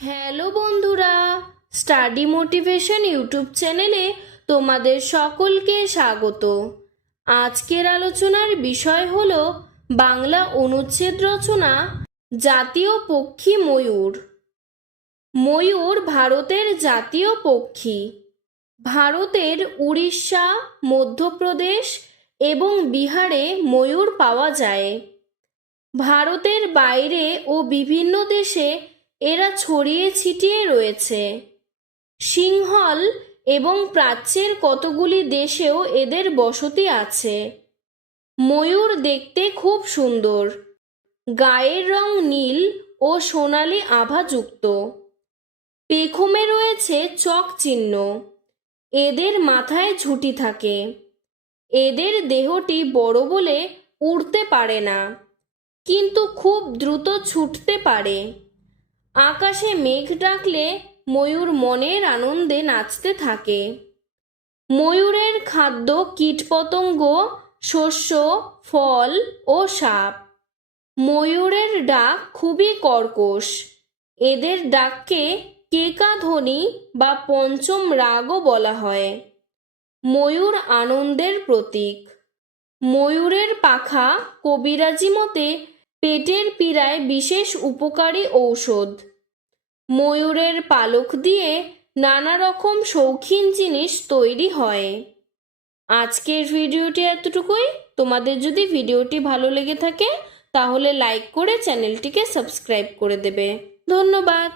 Hello বন্ধুরা, study motivation YouTube চ্যানেলে তোমাদের সকলকে স্বাগত। আজকের আলোচনার বিষয় হলো বাংলা অনুচ্ছেদ রচনা জাতীয় পক্ষী ময়ূর। ময়ূর ভারতের জাতীয় পক্ষী। ভারতের উড়িষ্যা, মধ্যপ্রদেশ এবং বিহারে ময়ূর পাওয়া যায়। ভারতের বাইরে ও বিভিন্ন দেশে এরা ছড়িয়ে ছিটিয়ে রয়েছে। সিংহল এবং প্রাচ্যের কতগুলি দেশেও এদের বসতি আছে। ময়ূর দেখতে খুব সুন্দর। গায়ের রং নীল ও সোনালি আভাযুক্ত। পেখমে রয়েছে চক চিহ্ন। এদের মাথায় ঝুঁটি থাকে। এদের দেহটি বড় বলে উড়তে পারে না, কিন্তু খুব দ্রুত ছুটতে পারে। আকাশে মেঘ ডাকলে ময়ূর মনের আনন্দে নাচতে থাকে। ময়ূরের খাদ্য কীটপতঙ্গ, শস্য, ফল ও সাপ। ময়ূরের ডাক খুবই কর্কশ। এদের ডাককে কেকাধ্বনি বা পঞ্চম রাগও বলা হয়। ময়ূর আনন্দের প্রতীক। ময়ূরের পাখা কবিরাজি মতে পেটের পীড়ায় বিশেষ উপকারী ঔষধ। ময়ূরের পালক দিয়ে নানা রকম শৌখিন জিনিস তৈরি হয়। আজকের ভিডিওটি এতটুকুই। তোমাদের যদি ভিডিওটি ভালো লেগে থাকে তাহলে লাইক করে চ্যানেলটিকে সাবস্ক্রাইব করে দেবে। ধন্যবাদ।